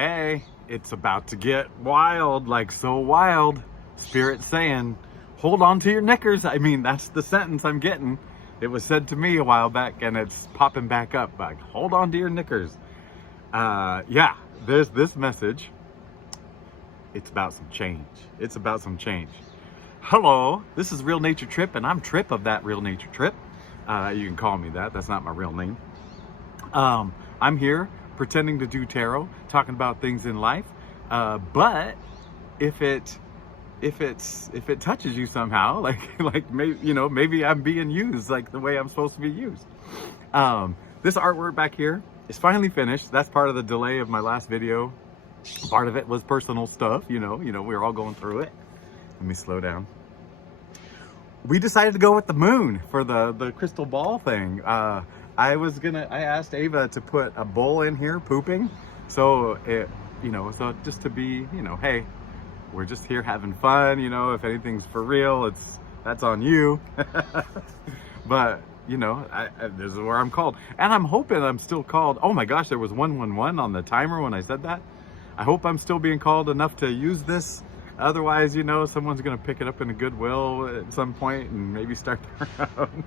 Hey, it's about to get wild, like so wild. Spirit saying, hold on to your knickers. I mean, that's the sentence I'm getting. It was said to me a while back and it's popping back up. Like, hold on to your knickers. Yeah, there's this message. It's about some change. It's about some change. Hello, this is Real Nature Trip, and I'm Trip of that Real Nature Trip. You can call me that. That's not my real name. I'm here pretending to do tarot, talking about things in life. But if it touches you somehow, like maybe I'm being used like the way I'm supposed to be used. This artwork back here is finally finished. That's part of the delay of my last video. Part of it was personal stuff, we were all going through it. Let me slow down. We decided to go with the moon for the crystal ball thing. I asked Ava to put a bowl in here pooping. So so just to be, hey, we're just here having fun, if anything's for real, that's on you. But, this is where I'm called. And I'm hoping I'm still called. Oh my gosh, there was 111 on the timer when I said that. I hope I'm still being called enough to use this. Otherwise, someone's going to pick it up in a Goodwill at some point and maybe start around.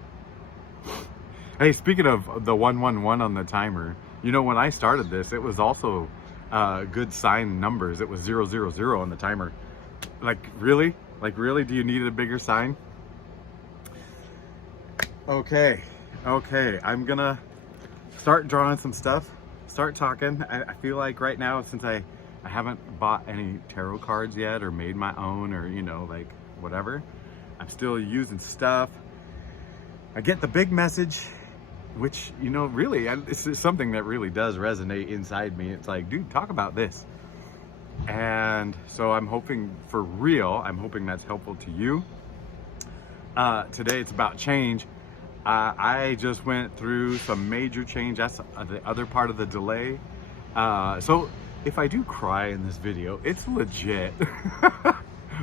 Hey, speaking of the 111 on the timer, when I started this, it was also good sign numbers. It was 000 on the timer. Like, really? Do you need a bigger sign? Okay. I'm going to start drawing some stuff, start talking. I feel like right now, since I haven't bought any tarot cards yet or made my own or, whatever. I'm still using stuff. I get the big message, which, really, this is something that really does resonate inside me. It's like, dude, talk about this. And so I'm hoping for real, that's helpful to you. Today it's about change. I just went through some major change. That's the other part of the delay. So if I do cry in this video, it's legit,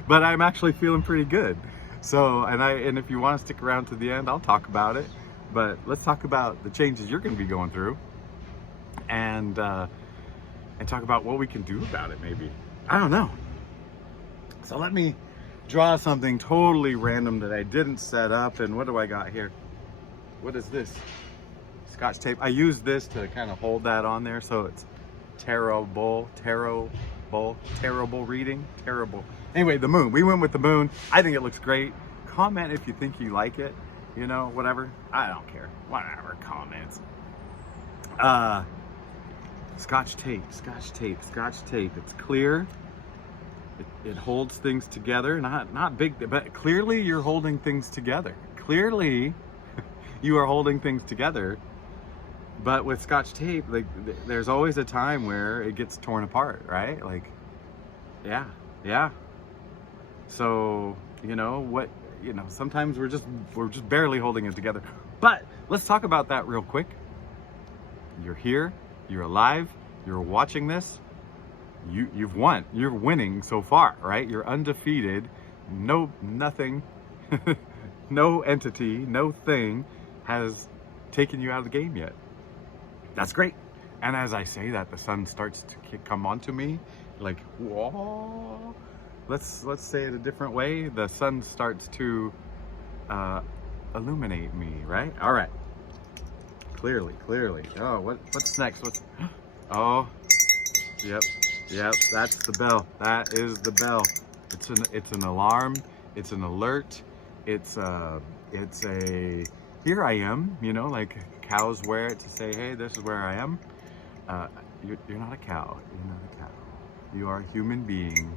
but I'm actually feeling pretty good. So, and if you want to stick around to the end, I'll talk about it, but let's talk about the changes you're going to be going through and talk about what we can do about it. Maybe, I don't know. So let me draw something totally random that I didn't set up. And what do I got here? What is this? Scotch tape. I use this to kind of hold that on there. So it's terrible reading, terrible. Anyway, the moon. We went with the moon. I think it looks great. Comment if you think you like it. Whatever. I don't care. Whatever. Comments. Scotch tape. It's clear. It holds things together. Not big, but clearly you're holding things together. Clearly you are holding things together. But with Scotch tape, there's always a time where it gets torn apart, right? Yeah. So, sometimes we're just barely holding it together. But let's talk about that real quick. You're here, you're alive, you're watching this. You've won. You're winning so far, right? You're undefeated. Nothing, no entity, no thing has taken you out of the game yet. That's great. And as I say that, the sun starts to come onto me, like, whoa. Let's say it a different way. The sun starts to illuminate me, right? All right. Clearly. Oh, what's next? Oh, yep. That's the bell. That is the bell. It's an alarm. It's an alert. It's a here I am. Like cows wear it to say, hey, this is where I am. You're not a cow. You're not a cow. You are a human being.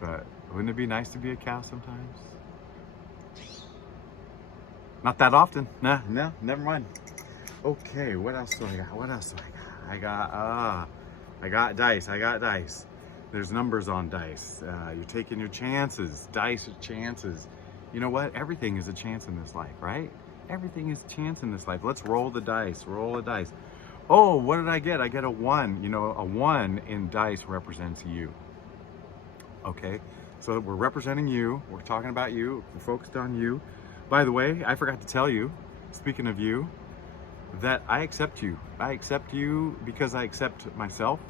But wouldn't it be nice to be a cow sometimes? Not that often. No, never mind. Okay, what else do I got? I got dice. There's numbers on dice. You're taking your chances. Dice are chances. You know what? Everything is a chance in this life, right? Everything is a chance in this life. Let's roll the dice. Oh, what did I get? I get a 1. A 1 in dice represents you. Okay, so we're representing you. We're talking about you. We're focused on you. By the way, I forgot to tell you, speaking of you, that I accept you. I accept you because I accept myself.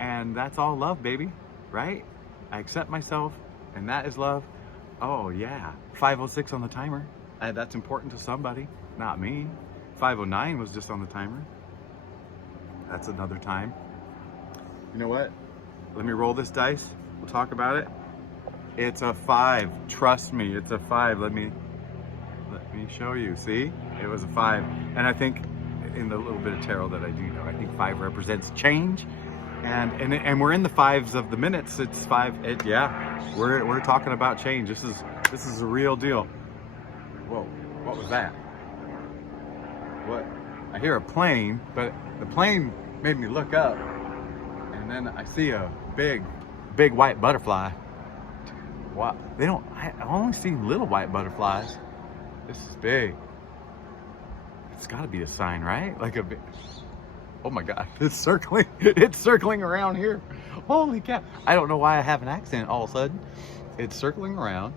And that's all love, baby, right? I accept myself, and that is love. Oh yeah, 5:06 on the timer. That's important to somebody, not me. 5:09 was just on the timer. That's another time. You know what? Let me roll this dice. We'll talk about it. It's a 5. Trust me, it's a 5. Let me show you. See? It was a 5. And I think in the little bit of tarot that I do know, I think 5 represents change. And we're in the 5s of the minutes. It's 5. Yeah. We're talking about change. This is a real deal. Whoa, what was that? What? I hear a plane, but the plane made me look up, and then I see a big white butterfly. Wow, I only see little white butterflies. This is big. It's gotta be a sign, right? Like a big, oh my God, it's circling around here. Holy cow. I don't know why I have an accent all of a sudden. It's circling around.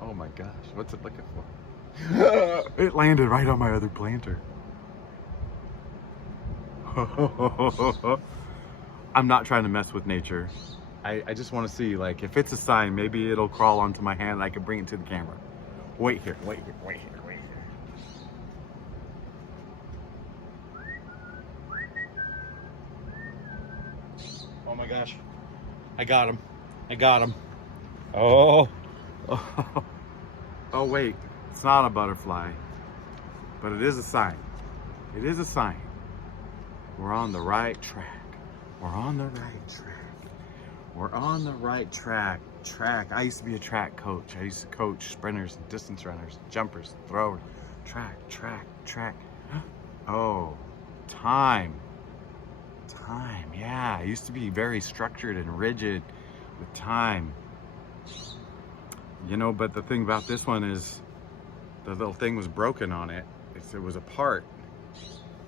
Oh my gosh, what's it looking for? It landed right on my other planter. I'm not trying to mess with nature. I just want to see, like, if it's a sign, maybe it'll crawl onto my hand and I can bring it to the camera. Wait here. Oh my gosh. I got him. Oh, wait. It's not a butterfly, but it is a sign. It is a sign. We're on the right track. We're on the right track. I used to be a track coach. I used to coach sprinters and distance runners, jumpers, throwers. Track. Oh, time. Yeah, I used to be very structured and rigid with time. You know, but the thing about this one is the little thing was broken on it. It was apart.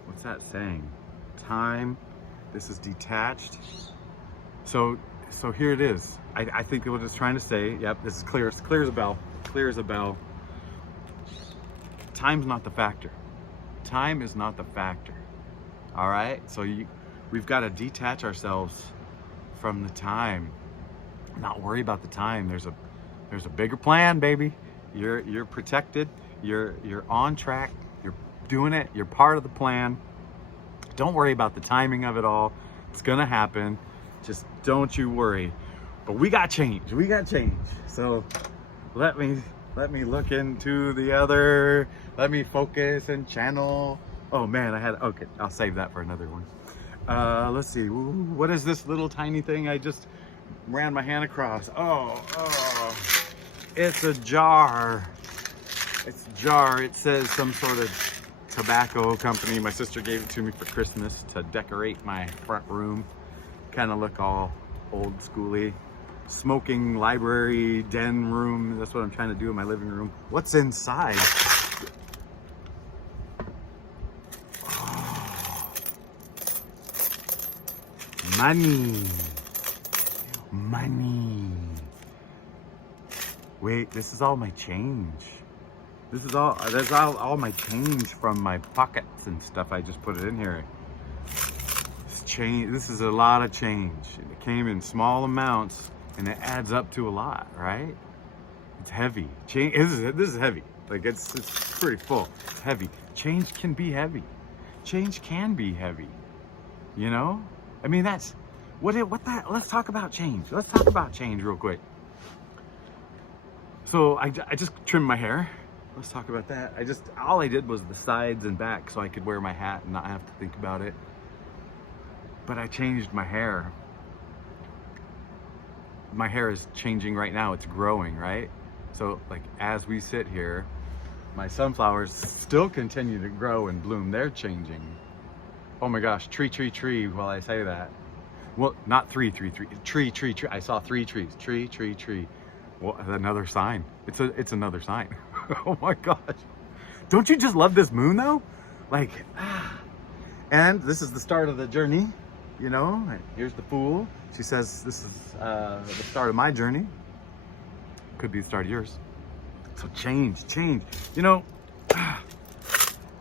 What's that saying? Time. This is detached. So here it is. I think what it's trying to say, yep, this is clear. It's clear as a bell. Clear as a bell. Time's not the factor. Time is not the factor. All right? So we've got to detach ourselves from the time. Not worry about the time. There's a bigger plan, baby. You're protected. You're on track. You're doing it. You're part of the plan. Don't worry about the timing of it all. It's gonna happen. Just don't you worry. But we got change. So let me look into the other. Let me focus and channel. Oh man, okay, I'll save that for another one. Let's see. What is this little tiny thing I just ran my hand across? Oh, it's a jar. It's a jar. It says some sort of tobacco company. My sister gave it to me for Christmas to decorate my front room. Kind of look all old schooly. Smoking library den room. That's what I'm trying to do in my living room. What's inside? Oh. Money. Wait, this is all my change. That's all my change from my pockets and stuff. I just put it in here. This is a lot of change. It came in small amounts and it adds up to a lot, right? It's heavy. Change. This is heavy. Like it's pretty full. It's heavy. Change can be heavy. Change can be heavy. You know? I mean, that's let's talk about change. Let's talk about change real quick. So I just trimmed my hair. Let's talk about that. All I did was the sides and back so I could wear my hat and not have to think about it. But I changed my hair. My hair is changing right now. It's growing, right? So like as we sit here, my sunflowers still continue to grow and bloom. They're changing. Oh my gosh, tree while I say that. Well, not tree. I saw 3 trees. Tree. Well, another sign. It's another sign. Oh my gosh. Don't you just love this moon though? Like, and this is the start of the journey, you know? Here's the Fool. She says this is the start of my journey. Could be the start of yours. So change. You know,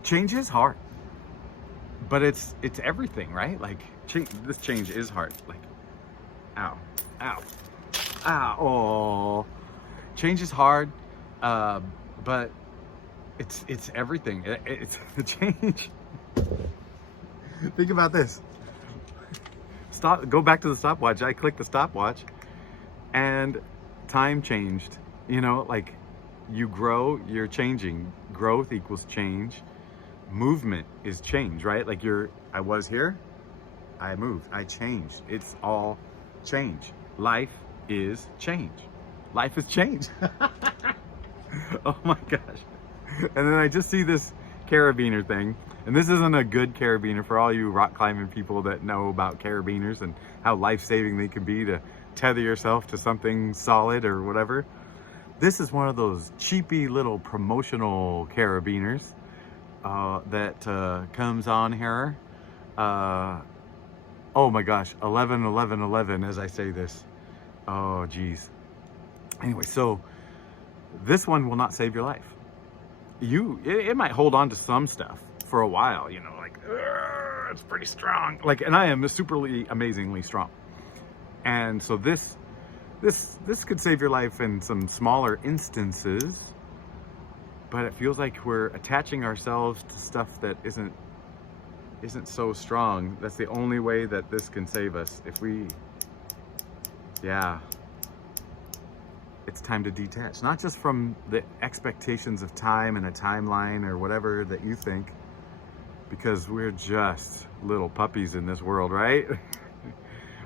change is hard. but it's everything, right? Like this change is hard. Like, ow, ow, ow. Oh, change is hard, but it's everything. It's the change. Think about this. Go back to the stopwatch. I clicked the stopwatch, and time changed. You know, like you grow, you're changing. Growth equals change. Movement is change, right? Like I was here, I moved, I changed. It's all change. Life is change. Life is change. Oh my gosh. And then I just see this carabiner thing, and this isn't a good carabiner for all you rock climbing people that know about carabiners and how life-saving they can be to tether yourself to something solid or whatever. This is one of those cheapy little promotional carabiners that comes on here. Oh my gosh, 11, 11, 11 as I say this. Oh geez. Anyway, so this one will not save your life. It might hold on to some stuff for a while, you know, like it's pretty strong. Like, and I am superly, amazingly strong. And so this could save your life in some smaller instances, but it feels like we're attaching ourselves to stuff that isn't so strong. That's the only way that this can save us. It's time to detach, not just from the expectations of time and a timeline or whatever that you think, because we're just little puppies in this world, right?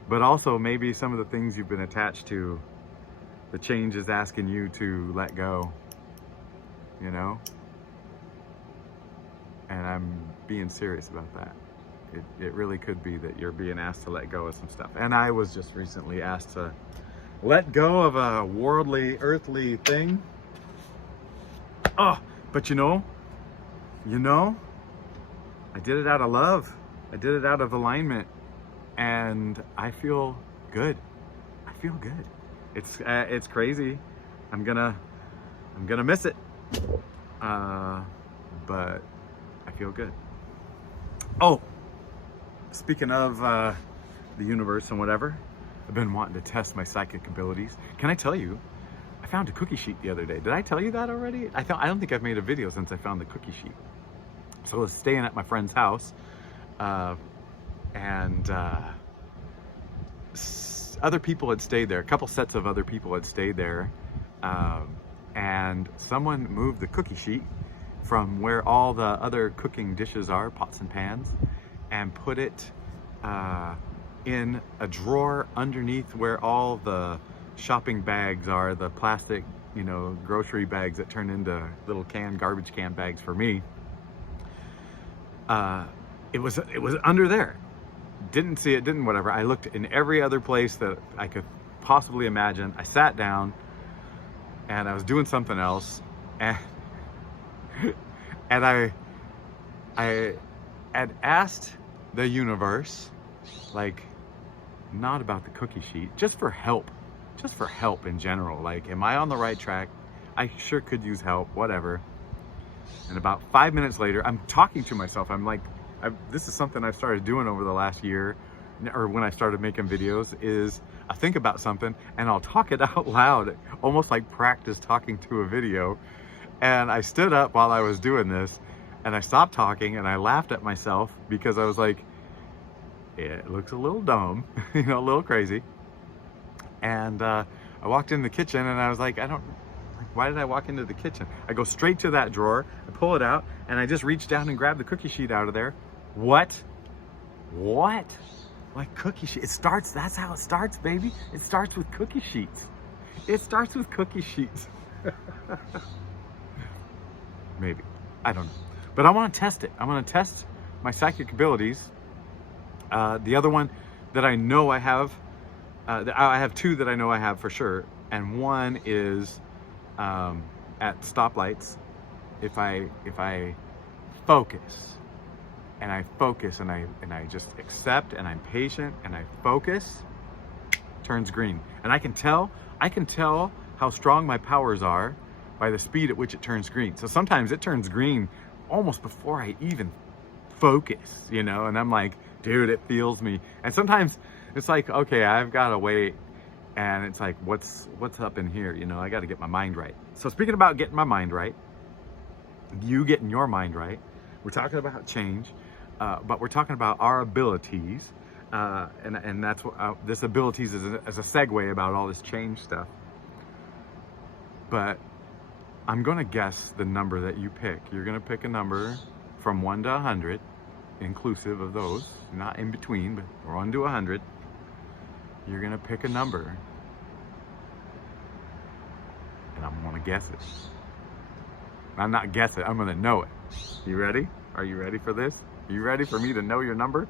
But also maybe some of the things you've been attached to, the change is asking you to let go, you know? And I'm being serious about that. It really could be that you're being asked to let go of some stuff. And I was just recently asked to let go of a worldly, earthly thing. Oh, but you know, I did it out of love. I did it out of alignment, and I feel good. I feel good. It's crazy. I'm gonna miss it, but I feel good. Oh, speaking of the universe and whatever, I've been wanting to test my psychic abilities. Can I tell you, I found a cookie sheet the other day. Did I tell you that already? I don't think I've made a video since I found the cookie sheet. So I was staying at my friend's house, and other people had stayed there. A couple sets of other people had stayed there, and someone moved the cookie sheet from where all the other cooking dishes are, pots and pans, and put it in a drawer underneath where all the shopping bags are, the plastic, you know, grocery bags that turn into little garbage can bags for me. It was under there. Didn't see it, didn't whatever. I looked in every other place that I could possibly imagine. I sat down and I was doing something else, and I had asked the universe, like, not about the cookie sheet, just for help in general. Like, am I on the right track? I sure could use help, whatever. And about 5 minutes later, I'm talking to myself. I'm like, this is something I've started doing over the last year, or when I started making videos, is I think about something and I'll talk it out loud, almost like practice talking to a video. And I stood up while I was doing this, and I stopped talking, and I laughed at myself because I was like, it looks a little dumb, you know, a little crazy. And I walked in the kitchen, and I was like, why did I walk into the kitchen? I go straight to that drawer, I pull it out, and I just reach down and grab the cookie sheet out of there. What? Like, cookie sheet? That's how it starts, baby. It starts with cookie sheets. It starts with cookie sheets. Maybe. I don't know. But I want to test it. I want to test my psychic abilities. The other one that I know I have two that I know I have for sure. And one is at stoplights. If I focus and I just accept, and I'm patient and I focus, turns green. And I can tell how strong my powers are by the speed at which it turns green. So sometimes it turns green almost before I even focus, you know? And I'm like, dude, it feels me. And sometimes it's like, okay, I've got to wait. And it's like, what's up in here? You know, I got to get my mind right. So speaking about getting my mind right, you getting your mind right, we're talking about change, but we're talking about our abilities. And that's what this abilities is as a segue about all this change stuff. But I'm going to guess the number that you pick. You're going to pick a number from 1 to 100, inclusive of those, not in between, but 1 to 100. You're going to pick a number, and I'm going to guess it. I'm not guess it, I'm going to know it. You ready? Are you ready for this? Are you ready for me to know your number?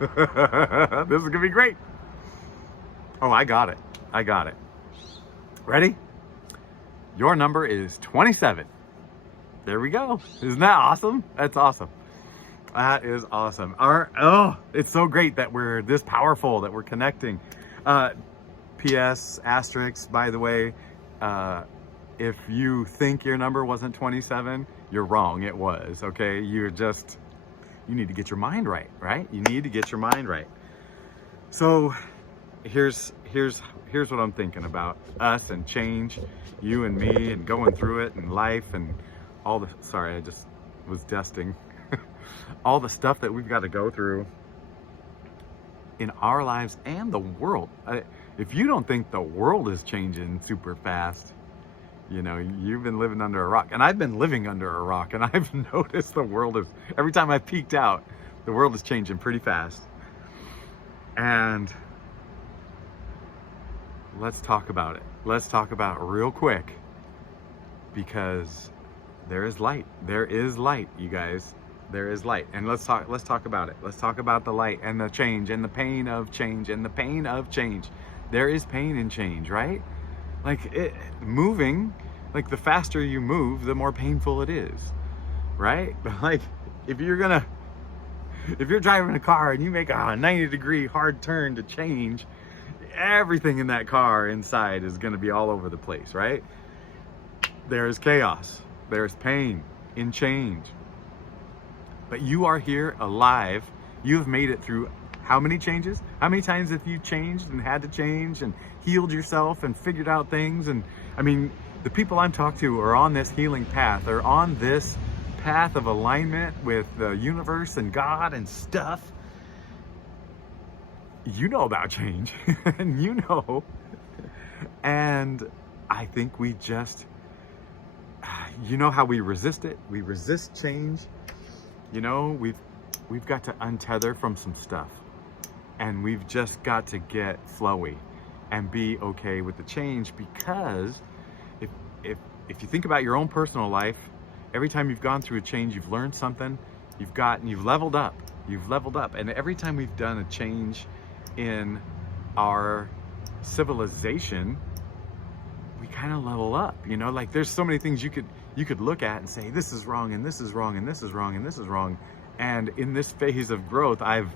This is going to be great. Oh, I got it. I got it. Ready? Your number is 27. There we go. Isn't that awesome? That's awesome. That is awesome. Oh, it's so great that we're this powerful, that we're connecting. P.S. asterisk, by the way, if you think your number wasn't 27, you're wrong. It was, okay? You need to get your mind right, right? You need to get your mind right. So here's what I'm thinking about us and change, you and me, and going through it, and life, and all the, sorry, I just was dusting. All the stuff that we've got to go through in our lives and the world. If you don't think the world is changing super fast, you know, you've been living under a rock. And I've been living under a rock, and I've noticed the world is, every time I peeked out, the world is changing pretty fast. And let's talk about it. Let's talk about it real quick, because there is light. There is light, you guys. There is light. And let's talk about it. Let's talk about the light and the change and the pain of change and the pain of change. There is pain in change, right? Like moving, like the faster you move, the more painful it is, right? Like if you're driving a car and you make a 90-degree hard turn to change, everything in that car inside is going to be all over the place, right? There's chaos. There's pain in change. But you are here alive. You've made it through how many changes? How many times have you changed and had to change and healed yourself and figured out things? And I mean, the people I'm talking to are on this healing path. They're on this path of alignment with the universe and God and stuff. You know about change, and you know. And I think we just, you know how we resist it? We resist change. You know, we've got to untether from some stuff, and we've just got to get flowy and be okay with the change, because if you think about your own personal life, every time you've gone through a change, you've learned something, you've leveled up, and every time we've done a change in our civilization, we kind of level up, you know. Like there's so many things you could look at and say, this is wrong, and this is wrong, and this is wrong, and this is wrong. And in this phase of growth, I've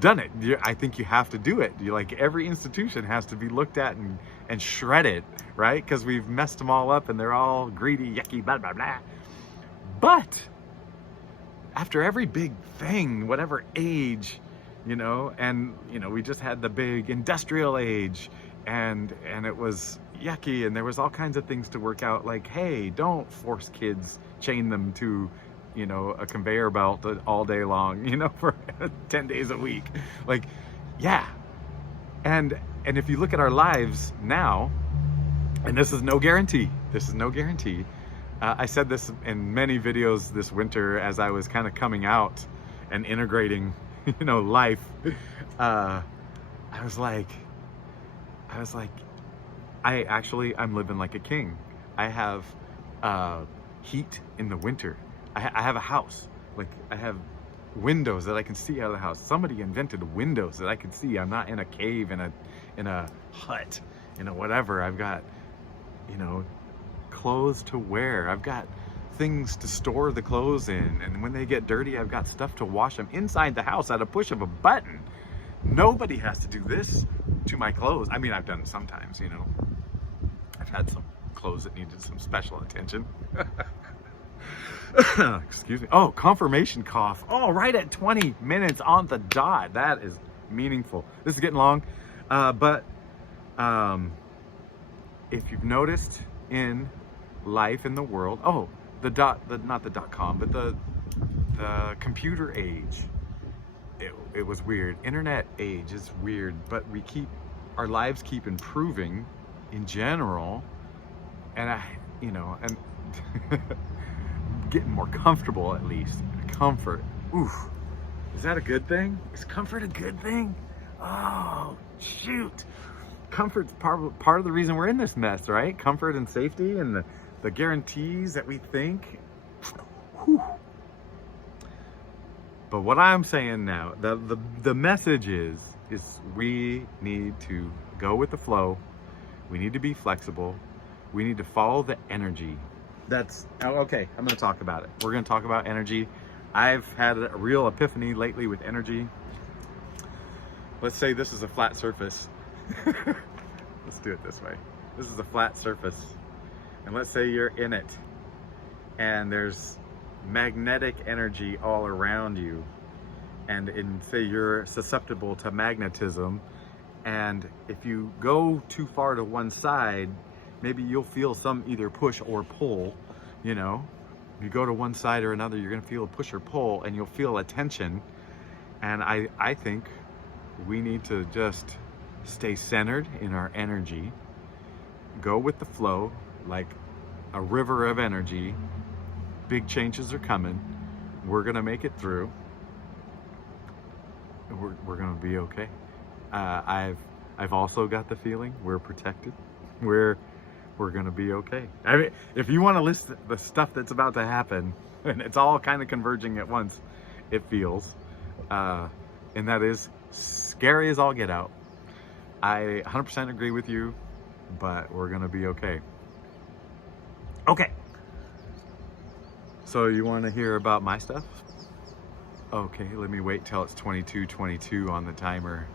done it. I think you have to do it. Like every institution has to be looked at and shredded, right? Because we've messed them all up and they're all greedy, yucky, blah, blah, blah. But after every big thing, whatever age, you know, and, you know, we just had the big industrial age, and it was yucky, and there was all kinds of things to work out. Like, hey, don't force kids, chain them to, you know, a conveyor belt all day long, you know, for 10 days a week. Like, yeah. And if you look at our lives now, and this is no guarantee, I said this in many videos this winter as I was kind of coming out and integrating, you know, life. I was like, I'm living like a king. I have heat in the winter. I have a house. Like I have windows that I can see out of the house. Somebody invented windows that I can see. I'm not in a cave, in a hut, in a whatever. I've got, you know, clothes to wear. I've got things to store the clothes in. And when they get dirty, I've got stuff to wash them inside the house at a push of a button. Nobody has to do this to my clothes. I mean, I've done it sometimes, you know. I've had some clothes that needed some special attention. Excuse me. Oh, confirmation cough. Oh, right at 20 minutes on the dot. That is meaningful. This is getting long. But if you've noticed in life in the world, not the .com, but the computer age, it was weird. Internet age is weird, but our lives keep improving in general, and and getting more comfortable, at least. Comfort. Oof. Is that a good thing? Is comfort a good thing? Oh, shoot. Comfort's part of the reason we're in this mess, right? Comfort and safety and the guarantees that we think. Whew. But what I'm saying now, the message is we need to go with the flow. We need to be flexible. We need to follow the energy. Okay, I'm going to talk about it. We're going to talk about energy. I've had a real epiphany lately with energy. Let's say this is a flat surface. Let's do it this way. This is a flat surface. And let's say you're in it. And there's magnetic energy all around you. And say you're susceptible to magnetism. And if you go too far to one side, maybe you'll feel some either push or pull, If you go to one side or another, you're going to feel a push or pull, and you'll feel a tension. And I think we need to just stay centered in our energy, go with the flow like a river of energy. Big changes are coming. We're going to make it through. We're going to be okay. I've also got the feeling we're protected. We're going to be okay. I mean, if you want to list the stuff that's about to happen, and it's all kind of converging at once, it feels, and that is scary as all get out. I 100% agree with you, but we're going to be okay. Okay. So you want to hear about my stuff? Okay, let me wait till it's 22:22 on the timer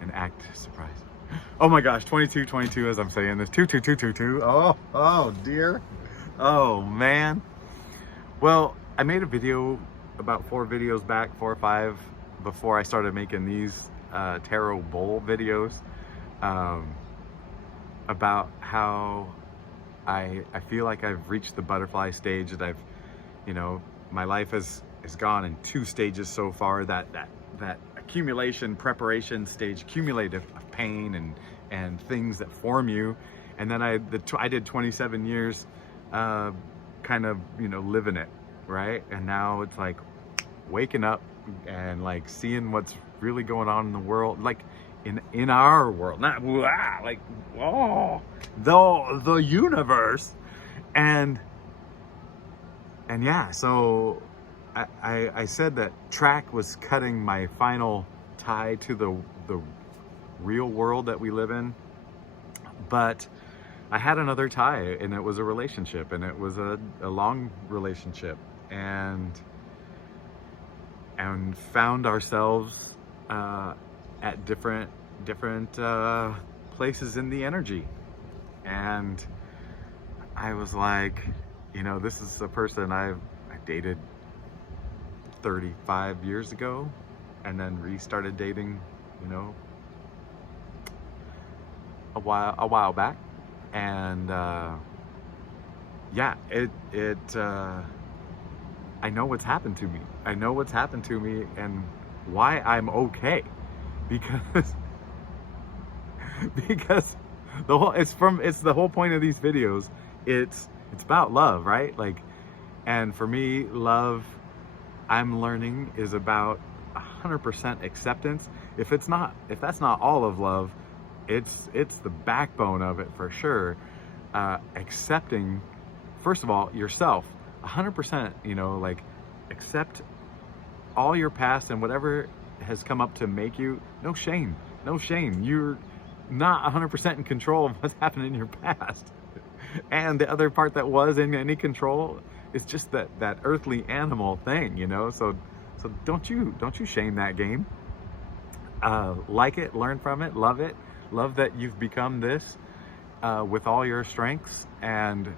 and act surprised. Oh my gosh, 22:22 as I'm saying this. 22222. Oh dear. Oh man. Well, I made a video about 4 videos back, 4 or 5, before I started making these tarot bowl videos, about how I feel like I've reached the butterfly stage, that I've, my life has gone in 2 stages so far, that accumulation, preparation stage, cumulative of pain and things that form you. And then I did 27 years kind of, living it, right? And now it's like waking up and like seeing what's really going on in the world, like in our world, not like, the universe. And yeah, so I said that track was cutting my final tie to the real world that we live in, but I had another tie, and it was a relationship, and it was a long relationship, and found ourselves at different places in the energy. And I was like, this is a person I dated 35 years ago, and then restarted dating, a while back. And yeah, I know what's happened to me. I know what's happened to me and why I'm okay, because it's the whole point of these videos. It's about love, right? Like, and for me, love, I'm learning, is about 100% acceptance. If that's not all of love, it's the backbone of it for sure. Accepting, first of all, yourself 100%, like accept all your past and whatever has come up to make you. No shame. You're not 100% in control of what's happened in your past. And the other part that was in any control is just that earthly animal thing, so don't you shame that game. Like it, learn from it, love that you've become this, with all your strengths, and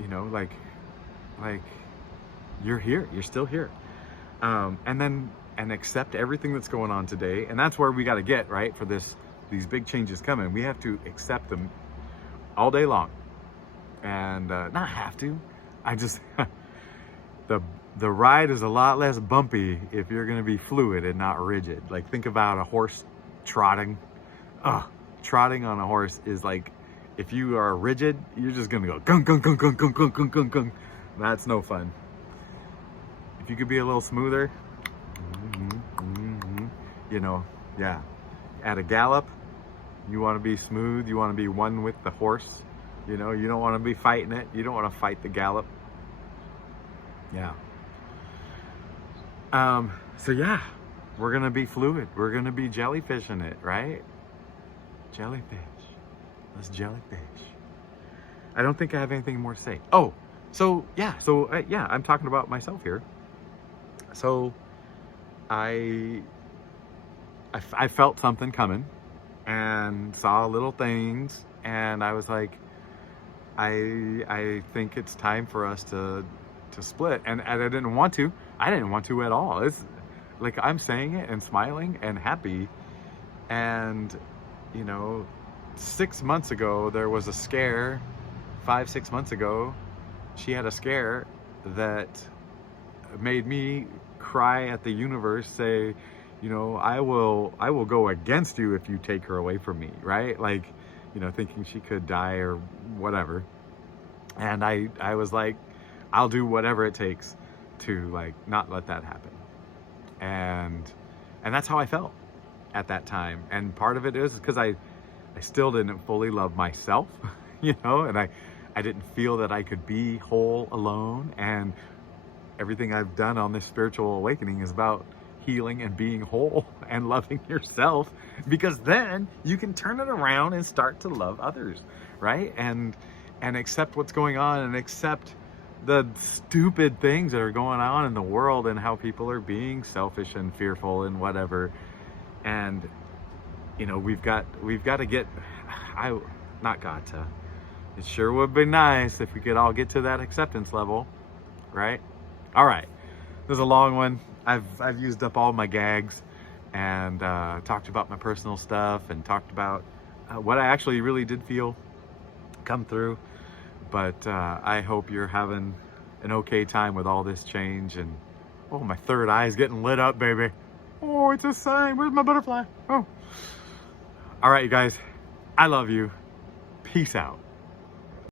you know, like you're here, you're still here. And accept everything that's going on today. And that's where we got to get, right, for these big changes coming. We have to accept them all day long, and not have to. I just the ride is a lot less bumpy if you're going to be fluid and not rigid. Like, think about a horse trotting. Trotting on a horse is like, if you are rigid, you're just going to go gung gung gung gung gung gung gung gung gung. That's no fun. If you could be a little smoother, you know, yeah. At a gallop, you want to be smooth. You want to be one with the horse. You know, you don't want to be fighting it. You don't want to fight the gallop. Yeah. So yeah, we're going to be fluid. We're going to be jellyfishing it, right? Jellyfish. Let's jellyfish. I don't think I have anything more to say. Oh, so yeah. Yeah, I'm talking about myself here. So I felt something coming and saw little things, and I was like, I think it's time for us to split. And I didn't want to. I didn't want to at all. It's like, I'm saying it and smiling and happy. And, you know, 6 months ago, there was a scare. 5-6 months ago, she had a scare that made me cry at the universe, say, you know, I will go against you if you take her away from me, right? Like, you know, thinking she could die or whatever. And I was like, I'll do whatever it takes to, like, not let that happen. And that's how I felt at that time. And part of it is because I still didn't fully love myself, you know, and I didn't feel that I could be whole alone. And everything I've done on this spiritual awakening is about healing and being whole and loving yourself, because then you can turn it around and start to love others, right? And accept what's going on, and accept the stupid things that are going on in the world, and how people are being selfish and fearful and whatever. And, you know, we've got to get, it sure would be nice if we could all get to that acceptance level, right? All right, this is a long one. I've used up all my gags, and talked about my personal stuff, and talked about what I actually really did feel come through. But I hope you're having an okay time with all this change. And oh, my third eye is getting lit up, baby. Oh, it's a sign. Where's my butterfly? Oh. All right, you guys. I love you. Peace out.